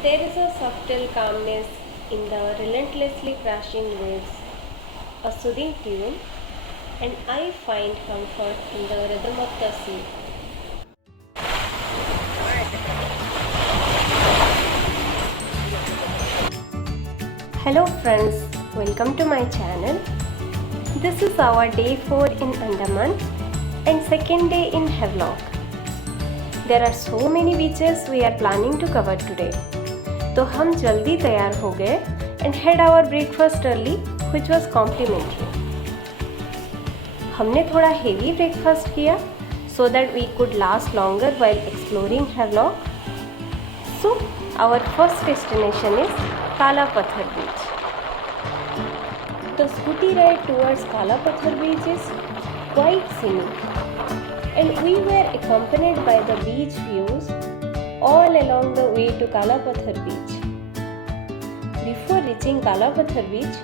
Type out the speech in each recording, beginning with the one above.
There is a subtle calmness in the relentlessly crashing waves, a soothing tune, and I find comfort in the rhythm of the sea. Hello friends, welcome to my channel. This is our day 4 in Andaman and second day in Havelock. There are so many beaches we are planning to cover today. तो हम जल्दी तैयार हो गए and had our breakfast early, which was complimentary. हमने थोड़ा heavy breakfast किया so that we could last longer while exploring Havelock. So our first destination is Kala Pathar Beach. The scooty ride towards Kala Pathar Beach is quite scenic, and we were accompanied by the beach views all along the way to Kala Pathar Beach. Before reaching Kala Pathar Beach,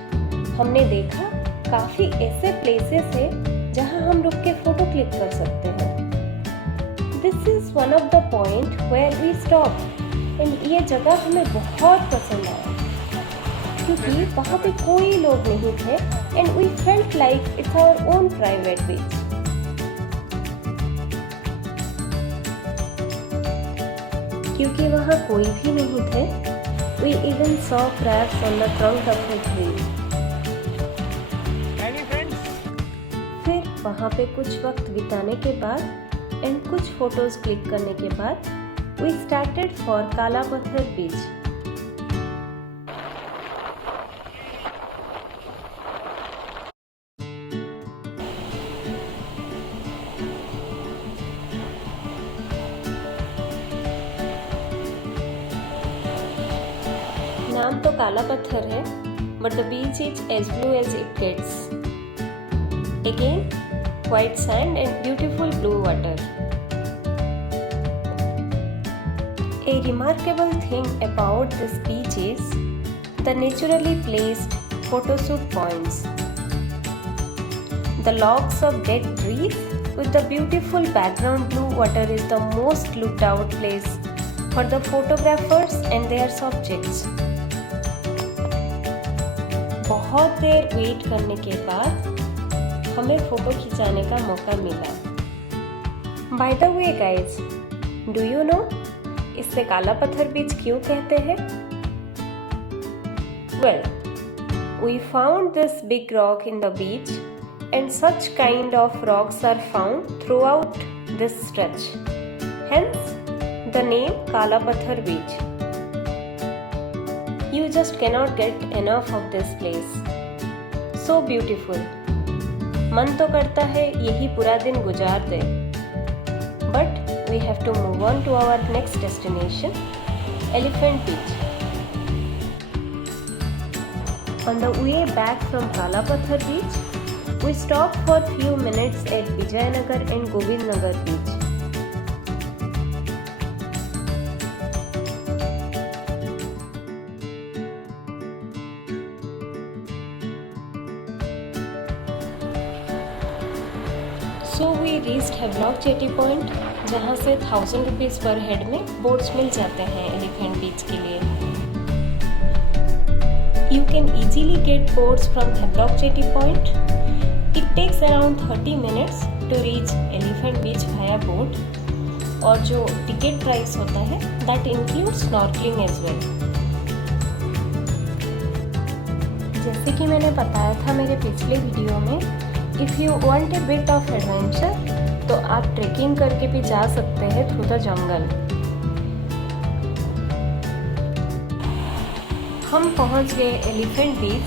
हमने देखा काफ़ी ऐसे places हैं जहां हम रुक के photo click कर सकते हैं. This is one of the point where we stopped, and ये जगह हमें बहुत पसंद आया क्योंकि वहाँ पे कोई लोग नहीं थे and we felt like it's our own private beach. क्योंकि वहाँ कोई भी नहीं थे, we even saw crabs on the trunk of a tree. फिर वहाँ पे कुछ वक्त बिताने के बाद एंड कुछ फोटोज क्लिक करने के बाद we started for Kala Pathar Beach. नाम तो काला पत्थर है, but the beach is as blue as it gets. Again, white sand and beautiful blue water. A remarkable thing about this beach is the naturally placed photo shoot points. The logs of dead trees with the beautiful background blue water is the most looked out place for the photographers and their subjects. बहुत देर wait करने के बाद हमें photo खिंचाने का मौका मिला. By the way guys, do you know इससे काला पत्थर बीच क्यों कहते हैं? Well, we found this big rock in the beach and such kind of rocks are found throughout this stretch. Hence, the name Kala Pathar Beach. You just cannot get enough of this place. So beautiful. मन तो करता है यही पूरा दिन गुजार दे. But we have to move on to our next destination, Elephant Beach. On the way back from Kala Pathar Beach, we stopped for few minutes at Vijayanagar and Govindnagar Beach. So we reached Havelock Jetty Point, जहाँ से 1000 rupees पर head में boats मिल जाते हैं elephant बीच के लिए. You can easily get boats from Havelock Jetty Point. It takes around 30 minutes to reach Elephant Beach via boat. और जो टिकट प्राइस होता है that includes snorkeling as well. जैसे कि मैंने बताया था मेरे पिछले वीडियो में, if you want a bit of adventure, तो आप ट्रेकिंग करके भी जा सकते हैं थ्रू द जंगल. हम पहुंच गए एलिफेंट बीच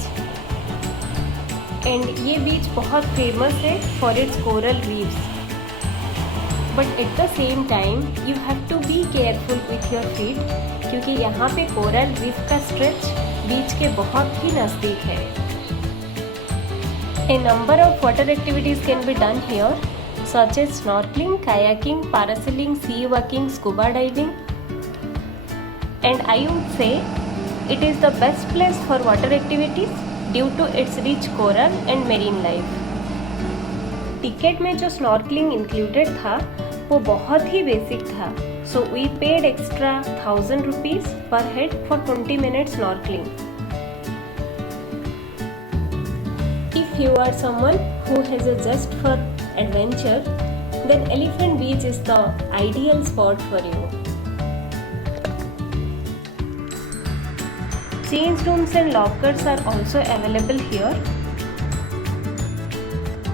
एंड ये बीच बहुत फेमस है for its coral reefs. But at the same time you have to be careful with your feet क्योंकि यहाँ पे कोरल रीफ का स्ट्रेच बीच के बहुत ही नज़दीक है. A number of water activities can be done here, such as snorkeling, kayaking, parasailing, sea walking, scuba diving. And I would say it is the best place for water activities due to its rich coral and marine life. Ticket में जो snorkeling included था वो बहुत ही basic था, So we paid extra 1000 rupees per head for 20 minutes snorkeling. If you are someone who has a zest for adventure, then Elephant Beach is the ideal spot for you. Change rooms and lockers are also available here.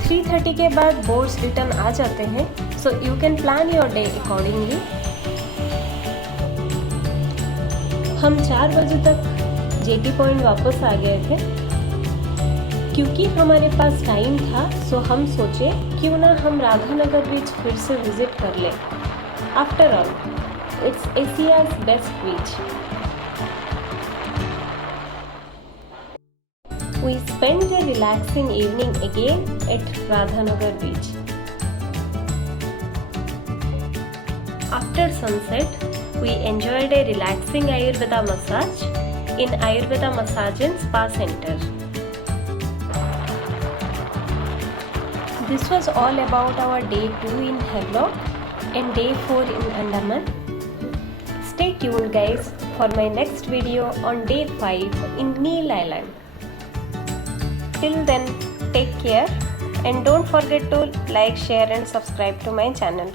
3:30 के बाद boats return आ जाते हैं, so you can plan your day accordingly. हम 4 बजे तक jetty point वापस आ गए थे. क्योंकि हमारे पास टाइम था, सो हम सोचे क्यों ना हम राधानगर बीच फिर से विजिट कर लें. After all, it's Asia's best beach. We spent a relaxing evening again at Radhanagar beach. After sunset, we enjoyed a relaxing Ayurveda massage in Ayurveda Massage and Spa Center. This was all about our day 2 in Havelock and day 4 in Andaman. Stay tuned guys for my next video on day 5 in Neil Island. Till then, take care and don't forget to like, share and subscribe to my channel.